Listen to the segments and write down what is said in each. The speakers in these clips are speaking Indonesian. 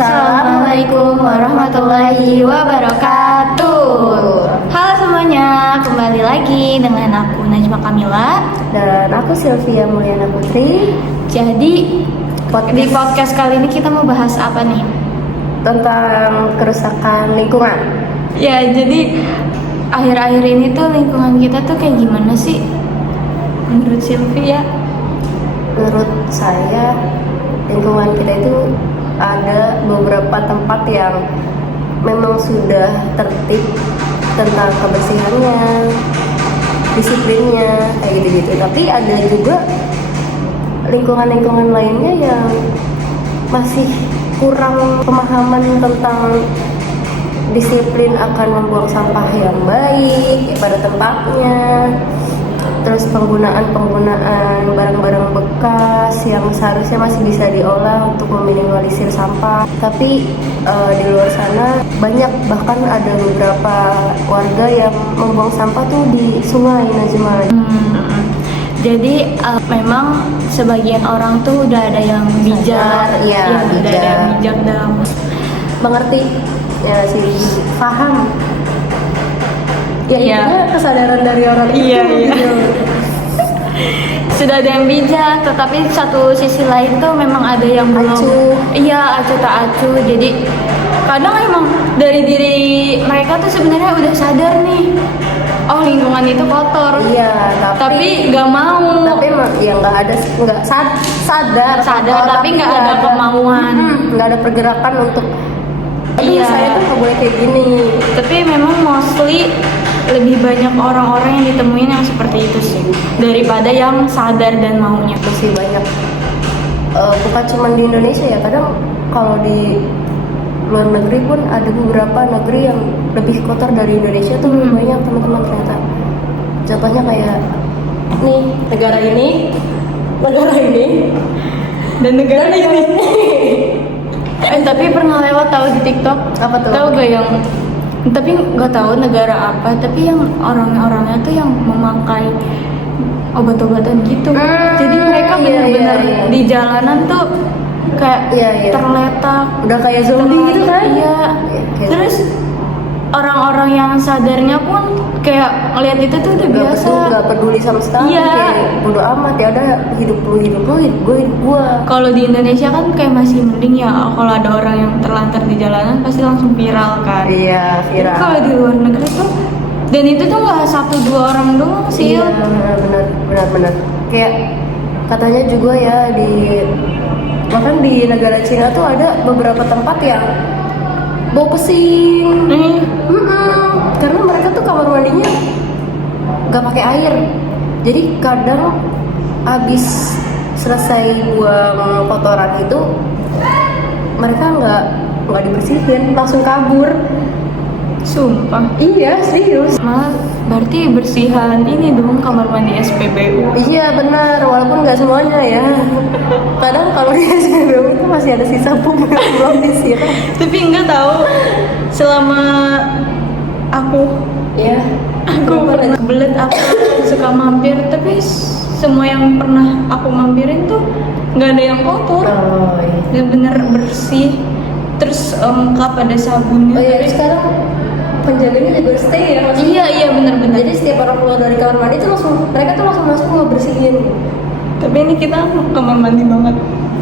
Assalamualaikum warahmatullahi wabarakatuh. Halo semuanya, kembali lagi dengan aku Najma Kamila Dan aku Sylvia Mulyana Putri. Jadi di podcast kali ini kita mau bahas apa nih? Tentang kerusakan lingkungan. Ya, jadi akhir-akhir ini tuh lingkungan kita tuh kayak gimana sih? Menurut Sylvia? Menurut saya, lingkungan kita itu ada beberapa tempat yang memang sudah tertib tentang kebersihannya, disiplinnya, kayak gitu-gitu. Tapi ada juga lingkungan-lingkungan lainnya yang masih kurang pemahaman tentang disiplin akan membuang sampah yang baik pada tempatnya. Terus penggunaan barang-barang bekas yang seharusnya masih bisa diolah untuk meminimalisir sampah. Tapi di luar sana banyak, bahkan ada beberapa warga yang membuang sampah tuh di sungai, Najma. Jadi memang sebagian orang tuh udah ada yang bijak, ya, udah ada yang bijak dalam mengerti, ya sih, paham. Ya, Iya. itu kesadaran dari orang itu. Iya. Gitu. Sudah ada yang bijak, tetapi satu sisi lain tuh memang ada yang belum. Acuh. Iya, acuh tak acuh. Jadi kadang emang dari diri mereka tuh sebenarnya udah sadar nih, oh lingkungan itu kotor. Iya, Tapi nggak mau. Tapi ya nggak ada, nggak sadar kotor, tapi nggak ada kemauan. Nggak ada pergerakan untuk. Iya. Saya tuh nggak boleh kayak gini. Tapi memang mostly lebih banyak orang-orang yang ditemuin yang seperti itu sih, daripada yang sadar dan maunya. Masih banyak. Bukan cuma di Indonesia ya, kadang kalau di luar negeri pun ada beberapa negeri yang lebih kotor dari Indonesia tuh. Banyak teman-teman ternyata. Contohnya kayak nih, negara ini Dan negara ini. Tapi pernah lewat tahu di TikTok. Apa tuh? Tahu gak yang? Tapi nggak tahu negara apa. Tapi yang orang-orangnya tuh yang memakai obat-obatan gitu. Jadi mereka benar-benar di jalanan tuh kayak terletak. Udah kayak zombie gitu kan? Iya. Terus orang-orang yang sadarnya pun kayak ngeliat itu tuh udah biasa. Gak peduli sama sekali. Iya. Kayak bodo amat, ya ada hidup lu, gue hidup gua. Kalau di Indonesia kan kayak masih mending ya, kalau ada orang yang terlantar di jalanan pasti langsung viral kan. Iya, Tapi viral. kalau di luar negeri tuh, dan itu tuh nggak 1-2 orang doang sih. Iya, benar. Kayak katanya juga ya, bahkan di negara Cina tuh ada beberapa tempat yang bau pesing. Karena mereka tuh kamar mandinya nggak pakai air. Jadi kadang abis selesai buang kotoran itu mereka nggak dibersihin, langsung kabur. Sumpah. Iya, serius. Malah berarti bersihan ini dong kamar mandi SPBU. Iya benar, walaupun nggak semuanya ya. Kadang kalau di SPBU itu masih ada sisa pup yang belum disiram. Tapi enggak tahu, selama aku pernah kebelet apa suka mampir, tapi semua yang pernah aku mampirin tuh nggak ada yang kotor. Oh iya. Bener-bener bersih, terus lengkap ada sabunnya. Oh iya, sekarang penjaganya juga stay ya. Iya bener-bener. Jadi setiap orang keluar dari kamar mandi itu mereka tuh langsung masuk ngebersihin. Tapi ini kita kamar mandi banget.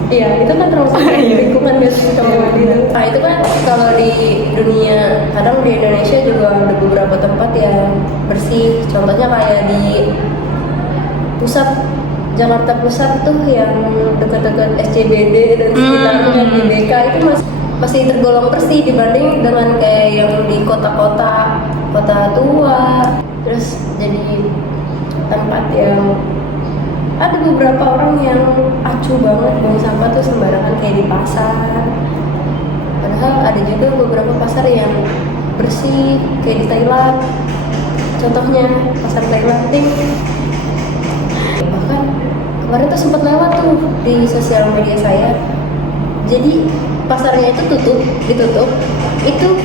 Iya, itu kan termasuk lingkungan guys, kamar mandi itu. Nah itu kan kalau di dunia, kadang di Indonesia juga ada beberapa tempat yang bersih. Contohnya kayak di Jakarta Pusat tuh yang dekat-dekat SCBD dan sekitarnya, di BK itu masih tergolong bersih dibanding dengan kayak yang di kota tua. Terus jadi tempat yang ada beberapa orang yang acuh banget buang sampah tuh sembarangan kayak di pasar. Padahal ada juga beberapa pasar yang bersih kayak di Thailand. Contohnya pasar Thailand ting. Bahkan kemarin tuh sempat lewat tuh di sosial media saya. Jadi pasarnya itu ditutup. Itu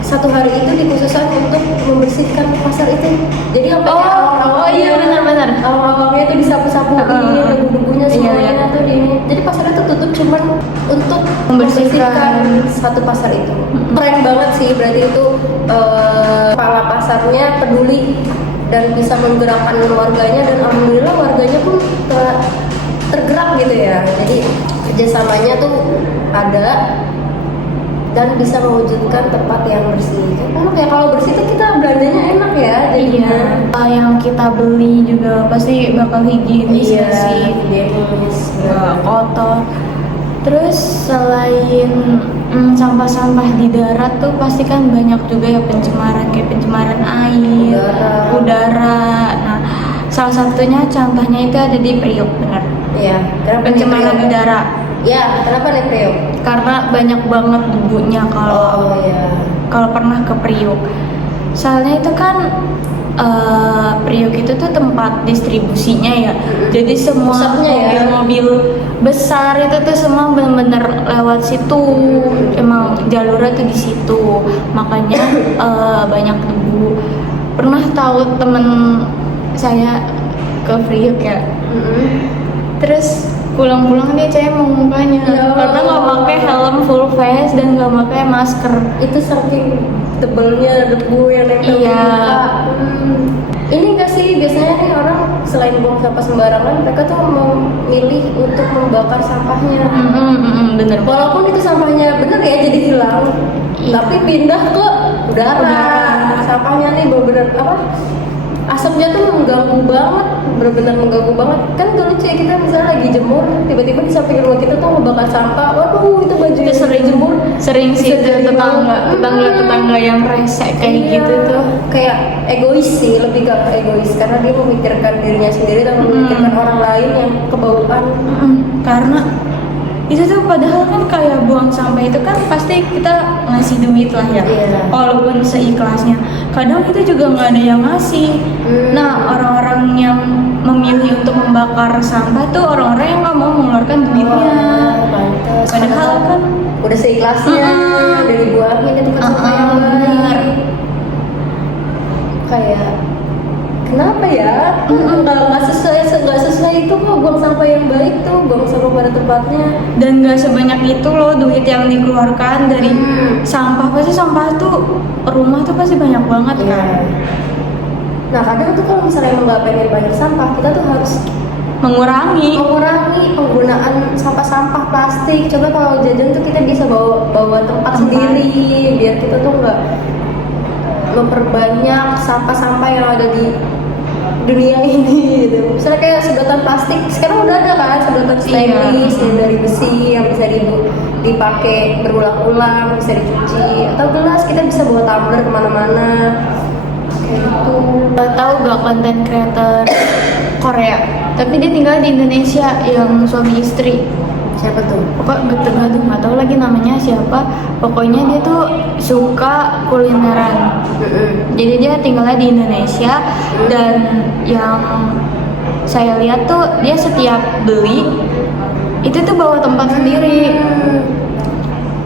satu hari itu dikhususkan untuk membersihkan pasar itu. Jadi awalnya iya benar. Awalnya itu disapu-sapu, debu-debunya semuanya tuh di ini. Jadi pasar itu tutup cuman untuk membersihkan satu pasar itu. Keren banget sih, berarti itu kepala pasarnya peduli dan bisa menggerakkan warganya, dan alhamdulillah warganya pun tergerak gitu ya. Jadi kerjasamanya tuh ada dan bisa mewujudkan tempat yang bersih. Karena kayak kalau bersih tuh kita belanjanya enak ya. Iya. Yang kita beli juga pasti bakal higienis Iya, sih, higienis, nggak kotor. Terus selain sampah-sampah di darat tuh pasti kan banyak juga ya pencemaran, kayak pencemaran air, udara. Nah, salah satunya contohnya itu ada di Priok, benar. Iya. Kenapa Pencemaran udara. Ya, kenapa nih Priok? Karena banyak banget debunya kalau kalau pernah ke Priok. Soalnya itu kan Priok itu tuh tempat distribusinya ya. Jadi semua Pusatnya ya. mobil-mobil besar itu tuh semua bener-bener lewat situ. Emang jalurnya tuh di situ. Makanya banyak debu. Pernah tahu temen saya ke Priok ya. Terus pulang-pulang dia cemong mukanya karena nggak pakai helm full face dan nggak pakai masker. Itu saking tebelnya debu yang nempel di Iya. muka. Ini enggak sih, biasanya nih orang selain buang sampah sembarangan, mereka tuh memilih untuk membakar sampahnya. Bener. Walaupun itu sampahnya bener ya jadi hilang, tapi pindah ke udara. Sampahnya nih bener-bener asapnya tuh mengganggu banget, benar-benar mengganggu banget. Kan gak lucu ya, kita misalnya lagi jemur, tiba-tiba di samping rumah kita tuh ngebakar sampah. Waduh, itu baju Itu sering sih tetangga yang rese kayak gitu tuh. Kayak egois sih, lebih ke egois karena dia memikirkan dirinya sendiri dan memikirkan orang lain yang kebauan. Karena itu tuh padahal kan kayak buang sampah itu kan pasti kita ngasih duit lah ya, walaupun seikhlasnya. Kadang itu juga nggak ada yang ngasih. Nah, orang-orang yang memilih untuk membakar sampah tuh orang-orang yang nggak mau mengeluarkan duitnya. Padahal kan udah seikhlasnya udah dibuangin itu kan sampah yang baik. Kayak kenapa ya? Nggak sesuai itu kok buang sampah yang baik tuh, buang sampah pada tempatnya. Dan nggak sebanyak itu loh duit yang dikeluarkan dari sampah. Pasti sampah tuh rumah tuh pasti banyak banget kan. Nah kadang tuh kalau misalnya emang nggak pengen banyak sampah, kita tuh harus mengurangi penggunaan sampah-sampah plastik. Coba kalau jajan tuh kita bisa bawa tempat sendiri biar kita tuh nggak memperbanyak sampah-sampah yang ada di dunia ini gitu. Misalnya kayak sedotan plastik, sekarang udah ada kan sedotan stainless yang dari besi yang bisa dipakai berulang-ulang, bisa dicuci. Atau gelas, kita bisa bawa tumbler kemana-mana kayak gitu. Tahu gak konten creator Korea, tapi dia tinggal di Indonesia yang suami istri. Siapa tuh? Nggak tahu lagi namanya siapa. Pokoknya dia tuh suka kulineran. Jadi dia tinggalnya di Indonesia dan yang saya lihat tuh dia setiap beli itu tuh bawa tempat sendiri.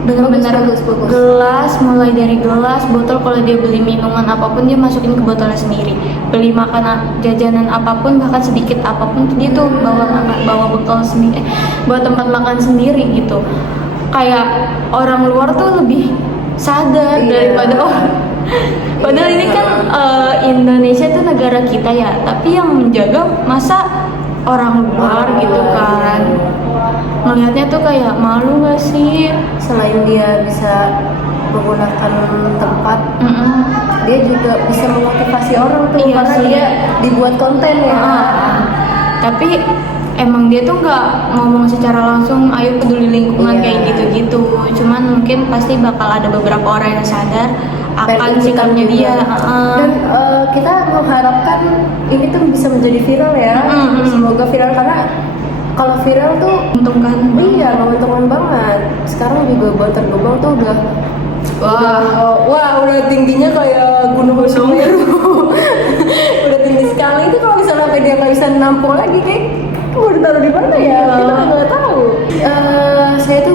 Bener-bener gelas, mulai dari gelas, botol, kalau dia beli minuman apapun dia masukin ke botolnya sendiri. Beli makanan, jajanan apapun, bahkan sedikit apapun dia tuh bawa botol sendiri, bawa tempat makan sendiri gitu. Kayak orang luar tuh lebih sadar daripada orang. Padahal ini kan Indonesia tuh negara kita ya, tapi yang menjaga masa orang luar gitu kan. Ngelihatnya tuh kayak malu gak sih? Selain dia bisa menggunakan tempat, dia juga bisa memotivasi orang tuh karena sih. dia dibuat konten ya. Tapi emang dia tuh nggak ngomong secara langsung ayo peduli lingkungan kayak gitu-gitu. Cuman mungkin pasti bakal ada beberapa orang yang sadar akan sikapnya dia. Dan kita mengharapkan ini tuh bisa menjadi viral ya. Semoga viral, karena kalau viral tuh menguntungkan. Iya, menguntungkan banget. Sekarang juga Bantar Gebang tuh udah udah tingginya kayak Gunung Semeru. Udah tinggi sekali. Itu kalau misalnya sampai dia nggak bisa nampung lagi, kayak mau ditaruh di mana ya? Kita nggak tahu. Saya tuh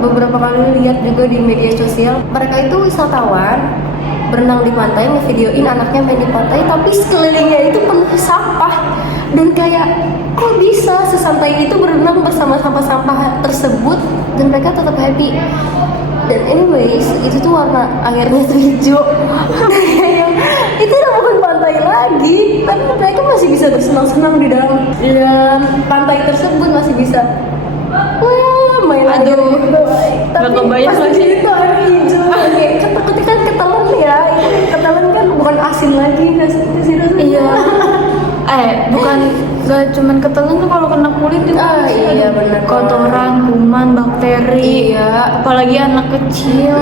beberapa kali lihat juga di media sosial, mereka itu wisatawan berenang di pantai, ngevideoin anaknya main di pantai, tapi sekelilingnya itu penuh sampah. Dan kayak kok bisa sesantai itu berenang bersama bersama sampah-sampah tersebut dan mereka tetap happy. Dan anyways, itu tuh warna airnya tuh hijau. Itu udah bukan pantai lagi, tapi mereka masih bisa bersenang-senang di dalam pantai tersebut, masih bisa main aja Aduh, gitu. Tapi nggak kebayang pas lagi. itu air hijau kayak ketika ketelan ya, itu ketelan kan bukan asin lagi, nggak sih rasanya. Iya. Bukan gak cuman ketelan tuh, kalau kena kulit juga masih iya, ada bener. kotoran, kuman, bakteri. Iya. Apalagi anak kecil.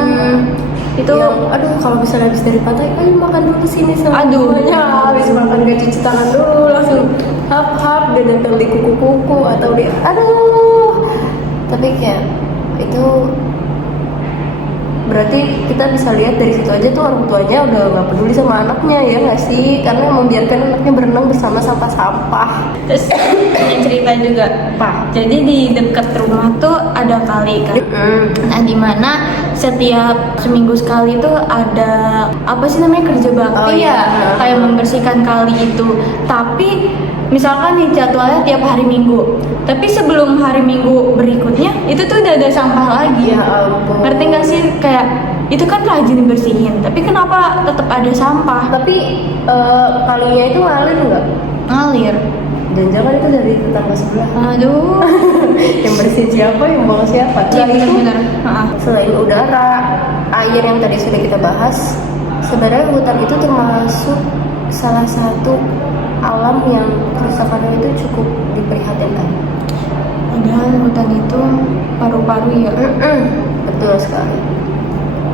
Itu aduh, kalau misalnya habis dari pantai, ayo makan dulu sini sama Aduh. semuanya. Habis makan gak cuci tangan dulu, langsung hap dan nempel di kuku-kuku atau di tapi kayak itu berarti kita bisa lihat dari situ aja tuh orang tuanya udah nggak peduli sama anaknya, ya nggak sih, karena membiarkan anaknya berenang bersama sampah-sampah. terus punya cerita juga, Pak. Jadi di dekat rumah tuh ada kali kan. Nah, dimana setiap seminggu sekali tuh ada apa sih namanya, kerja bakti kayak membersihkan kali itu. Tapi misalkan nih jadwalnya tiap hari Minggu, tapi sebelum hari Minggu berikutnya itu tuh udah ada sampah lagi. Ya ampun. Ngerti nggak sih, kayak itu kan rajin dibersihin, tapi kenapa tetap ada sampah? Tapi kalinya itu ngalir nggak? Ngalir. Jangan-jangan itu dari tetangga sebelah. Aduh. Yang bersihin siapa, yang buang siapa? Iya, Nah, itu benar-benar. selain udara, air yang tadi sudah kita bahas, sebenarnya hutan itu termasuk salah satu alam yang kerusakannya itu cukup diprihatinkan. Padahal hutan itu paru-paru ya. Betul sekali.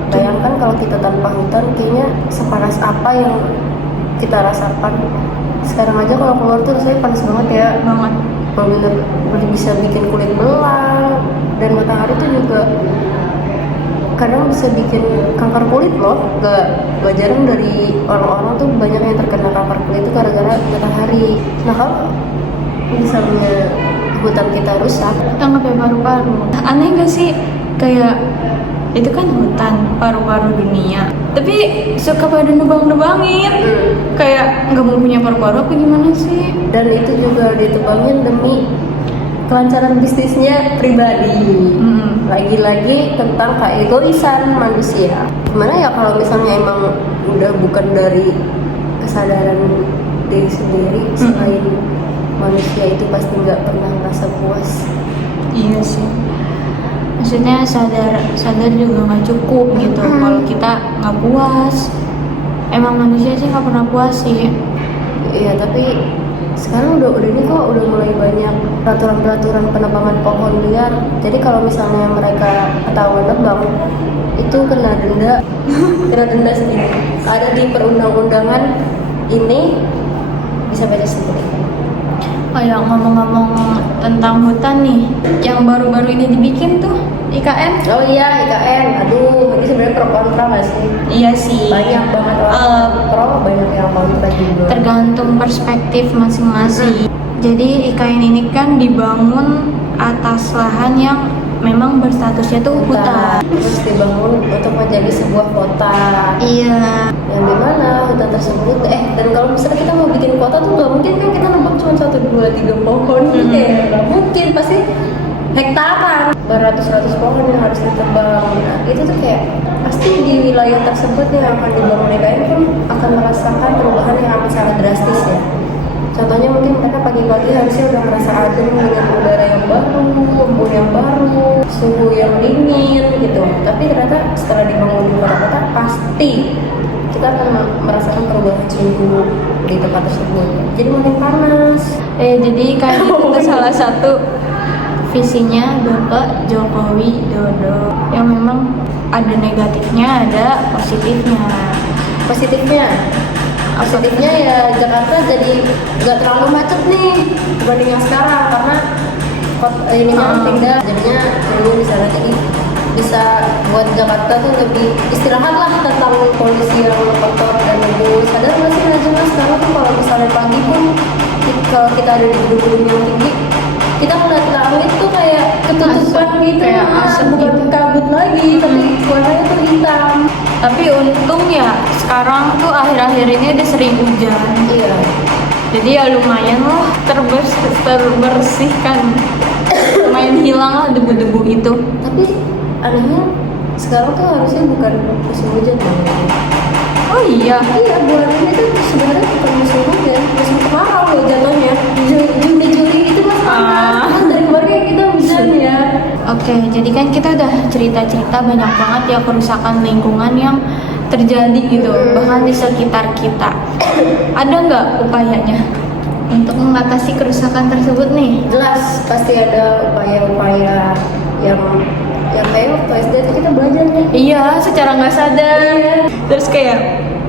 Bayangkan kalau kita tanpa hutan, kayaknya sepanas apa yang kita rasakan. Sekarang aja kalau keluar tuh rasanya panas banget ya. Banget. Bener-bener bisa bikin kulit belang, dan matahari tuh juga kadang bisa bikin kanker kulit loh. Gak jarang dari orang-orang tuh banyak yang terkena kanker kulit itu gara-gara matahari. Nah, kalau misalnya hutan kita rusak, Kita nggak pakai paru-paru. Aneh gak sih, kayak itu kan hutan paru-paru dunia, tapi suka pada nebang-nebangin. Kayak nggak mau punya paru-paru apa gimana sih? dan itu juga ditebangin demi kelancaran bisnisnya pribadi. Lagi-lagi tentang keegoisan manusia. Gimana ya kalau misalnya emang udah bukan dari kesadaran diri sendiri, selain manusia itu pasti nggak pernah merasa puas. Iya sih. Maksudnya sadar juga nggak cukup gitu. Kalau kita nggak puas, emang manusia sih nggak pernah puas sih. Iya, tapi sekarang udah ini kok udah mulai banyak peraturan penebangan pohon liar. Jadi kalau misalnya mereka ketahuan nebang, itu kena denda sendiri. Ada di perundang-undangan ini, bisa baca sendiri. Kayak ngomong-ngomong tentang hutan nih, yang baru-baru ini dibikin tuh IKN. Oh iya, IKN. Aduh, ini sebenarnya pro kontra nggak sih? Iya sih. Banyak banget orang pro, banyak yang kontra juga. Tergantung perspektif masing-masing. Jadi IKN ini kan dibangun atas lahan yang memang berstatusnya tuh hutan. Terus dibangun untuk menjadi sebuah kota. Iya. Yang dimana hutan tersebut dan kalau misalnya kita mau bikin kota tuh nggak mungkin kan kita nebang cuma 1, 2, 3 pohon gitu ya. Nggak mungkin, pasti hektaran, beratus-ratus pohon yang harus ditebang. Nah, itu tuh kayak pasti di wilayah tersebut yang akan dibangun IKN kan akan merasakan perubahan yang akan sangat drastis ya. Contohnya mungkin mereka pagi-pagi harusnya udah merasa adem dengan udara yang baru, embun yang baru, suhu yang dingin gitu. Tapi ternyata setelah dibangun di kota-kota, pasti kita akan merasakan perubahan suhu di tempat tersebut. Jadi makin panas. Jadi kayak itu tuh salah satu visinya Bapak Joko Widodo yang memang ada negatifnya, ada positifnya. Positifnya ya Jakarta jadi nggak terlalu macet nih dibanding yang sekarang, karena ininya pindah, jadinya bisa nanti bisa buat Jakarta tuh lebih istirahat lah tentang polusi yang kotor dan debu. Sadar nggak sih Najwa, sekarang tuh kalau misalnya pagi pun kalau kita ada di gedung-gedung yang tinggi, kita ngeliat langit tuh kayak ketutupan gitu, kayak asap bukan gitu. kabut lagi, tapi warnanya tuh hitam. Tapi untung ya sekarang tuh akhir-akhir ini udah sering hujan. Iya. Jadi ya lumayan lah terbersihkan. Lumayan hilang lah debu-debu itu. Tapi anehnya sekarang tuh harusnya bukan musim hujan kan? Oh iya. Iya, bulan ini tuh sebenarnya bukan musim hujan, musim kemarau loh jatuhnya. Juni Juli itu kan panas. Kan dari kemarin kita hujan ya. Oke, jadi kan kita udah cerita-cerita banyak banget ya kerusakan lingkungan yang terjadi gitu, bahkan di sekitar kita. Ada nggak upayanya untuk mengatasi kerusakan tersebut nih? Jelas pasti ada upaya-upaya yang kayak waktu SD tuh kita belajar nih. Iya, secara nggak sadar. Terus kayak,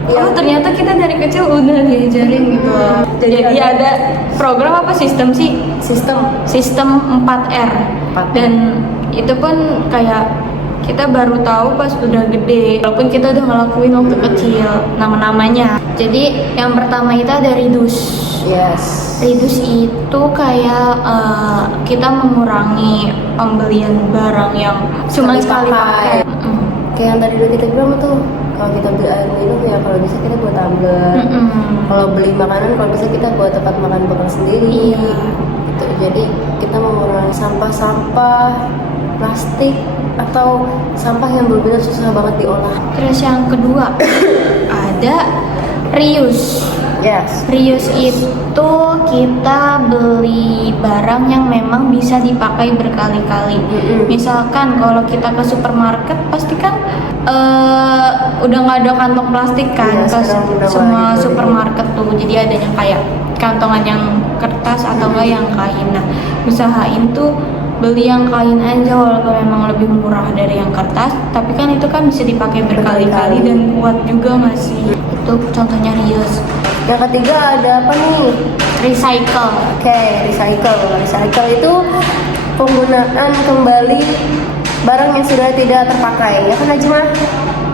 oh ternyata kita dari kecil udah diajarin gitu. Jadi ada program apa sistem sih? Sistem 4R. Dan itu pun kayak kita baru tahu pas udah gede, walaupun kita udah ngelakuin waktu kecil nama-namanya. Jadi yang pertama itu ada reduce. Yes. Reduce itu kayak kita mengurangi pembelian barang yang cuma sekali pakai. Kayak yang tadi udah kita bilang tuh, kalau kita beli air minum ya kalau bisa kita buat tumbler. Kalau beli makanan kalau bisa kita buat tempat makan bekal sendiri. Iya. Gitu. Jadi kita mengurangi sampah-sampah plastik atau sampah yang benar-benar susah banget diolah. Terus yang kedua ada reuse. Yes. Reuse itu kita beli barang yang memang bisa dipakai berkali-kali. Misalkan kalau kita ke supermarket pasti kan udah nggak ada kantong plastik kan, Iya, ke semua supermarket tuh. Jadi ada yang kayak kantongan yang kertas atau enggak yang kain. Nah, usahain tuh beli yang kain aja walaupun memang lebih murah dari yang kertas, tapi kan itu kan bisa dipakai berkali-kali dan kuat juga nggak sih? Itu contohnya reuse. Yang ketiga ada apa nih? Recycle. Oke, recycle. Recycle itu penggunaan kembali barang yang sudah tidak terpakai. Ya kan Najma?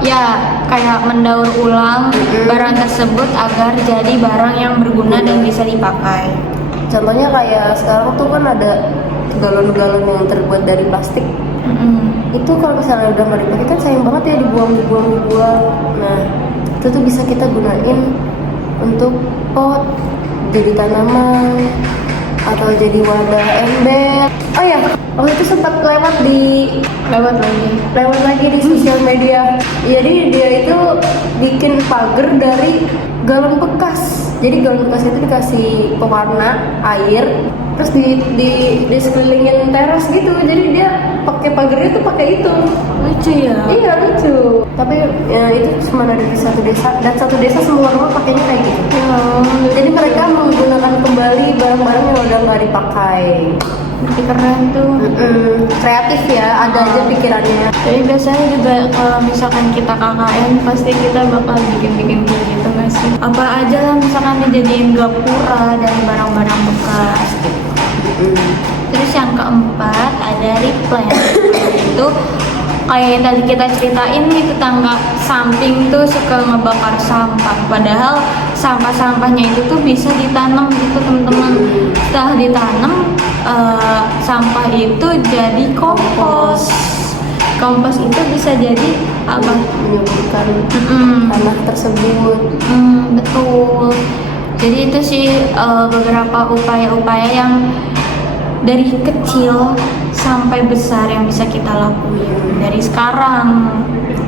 Ya, kayak mendaur ulang barang tersebut agar jadi barang yang berguna dan bisa dipakai. Contohnya kayak sekarang tuh kan ada galon-galon yang terbuat dari plastik. Itu kalau misalnya udah nggak dipakai kan sayang banget ya, dibuang. Nah, itu tuh bisa kita gunain untuk pot, jadi tanaman, atau jadi wadah ember. Oh ya, waktu itu sempat lewat lagi di sosial media. Jadi dia itu bikin pagar dari galon bekas. Jadi galon bekas itu dikasih pewarna air, terus di sekelilingin teras gitu. Jadi dia pakai pagarnya tuh pakai itu. Lucu ya? Iya lucu. Tapi ya, itu cuma ada di satu desa, dan satu desa semua rumah pakainya kayak gitu. Jadi mereka menggunakan kembali barang-barang yang udah nggak dipakai. Lebih keren tuh. Kreatif ya, ada aja pikirannya. Jadi biasanya juga kalau misalkan kita KKN pasti kita bakal bikin-bikin kayak gitu nggak sih? Apa aja lah misalkan dijadiin gapura dari barang-barang bekas gitu. Terus yang keempat ada replant. Itu kayak yang tadi kita ceritain nih, tetangga samping tuh suka ngebakar sampah, padahal sampah-sampahnya itu tuh bisa ditanam gitu teman-teman. Setelah ditanam sampah itu jadi kompos. Kompos itu bisa jadi apa? Menyuburkan tanah tersebut. Betul. Jadi itu sih beberapa upaya-upaya yang dari kecil sampai besar yang bisa kita lakuin dari sekarang.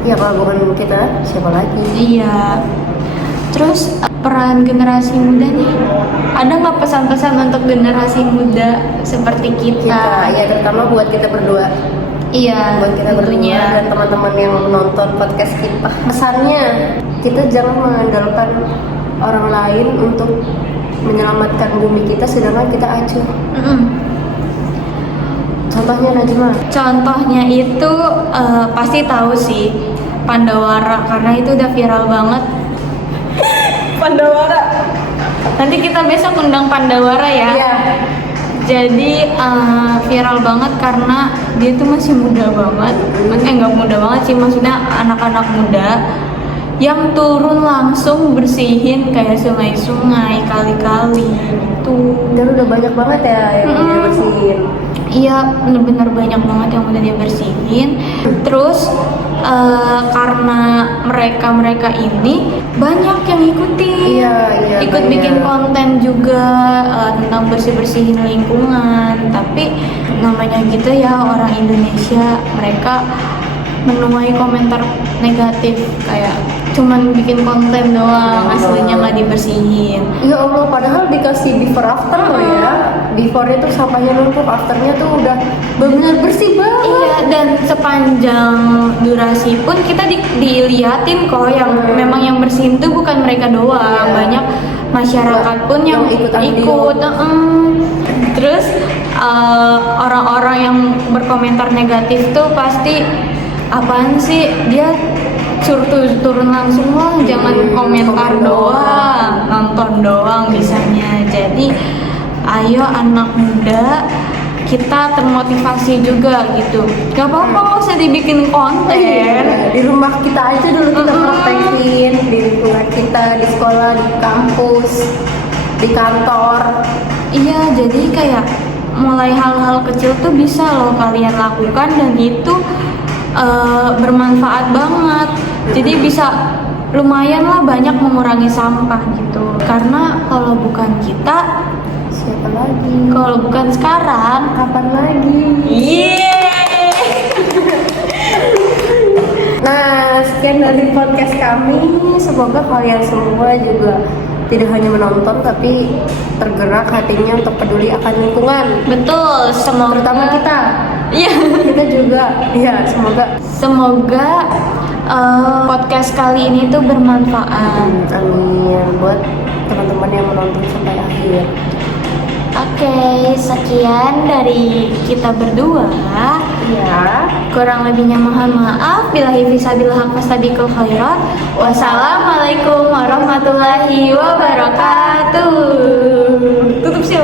Ya kalau bukan kita, siapa lagi? Iya. Terus peran generasi muda nih, ada nggak pesan-pesan untuk generasi muda seperti kita? Ya terutama buat kita berdua. Iya, Buat kita berdua tentunya. dan teman-teman yang menonton podcast kita. Pesannya, kita jangan mengandalkan orang lain untuk menyelamatkan bumi kita, sedangkan kita acuh. Contohnya Najma? Contohnya itu pasti tahu sih, Pandawara, karena itu udah viral banget. Pandawara. Nanti kita besok undang Pandawara ya. Iya. Jadi viral banget karena dia tuh masih muda banget. Nggak muda banget sih, maksudnya anak-anak muda yang turun langsung bersihin kayak sungai-sungai, kali-kali gitu. Dan udah banyak banget ya yang dia bersihin. Iya, benar-benar banyak banget yang udah dia bersihin. Terus karena mereka ini banyak yang ikutin, Iya, ikut banyak. bikin konten juga tentang bersih-bersihin lingkungan. Tapi namanya banyak gitu ya orang Indonesia, mereka menuai komentar negatif kayak cuman bikin konten doang, aslinya nggak dibersihin. Ya Allah, padahal dikasih before after loh ya. Before itu sampahnya numpuk, afternya tuh udah benar bersih banget. Iya, dan sepanjang durasi pun kita diliatin kok yang memang yang bersihin tuh bukan mereka doang, Iya. banyak masyarakat pun yang Yang ikut ikut. Terus orang-orang yang berkomentar negatif tuh pasti apaan sih, dia suruh turun langsung lah, jangan komentar doang, nonton doang bisanya. Jadi ayo anak muda, kita termotivasi juga gitu. Gak apa-apa, nggak usah dibikin konten. Di rumah kita aja dulu kita praktekin, di lingkungan kita, di sekolah, di kampus, di kantor. Iya, jadi kayak mulai hal-hal kecil tuh bisa loh kalian lakukan, dan itu bermanfaat banget. Jadi bisa lumayan lah banyak mengurangi sampah gitu. Karena kalau bukan kita, Siapa lagi? kalau bukan sekarang, Kapan lagi? yeay. Nah, sekian dari podcast kami. Semoga kalian semua juga tidak hanya menonton tapi tergerak hatinya untuk peduli akan lingkungan. Betul, semoga Terutama kita. Iya. Kita juga. Ya, semoga. Semoga podcast kali ini tuh bermanfaat. Amin. Buat teman-teman yang menonton sampai akhir. Oke, sekian dari kita berdua. Iya. Kurang lebihnya mohon maaf. Billahi fisabilillah haq fastabiqul khairat. Wassalamualaikum warahmatullahi wabarakatuh. Tutup sih.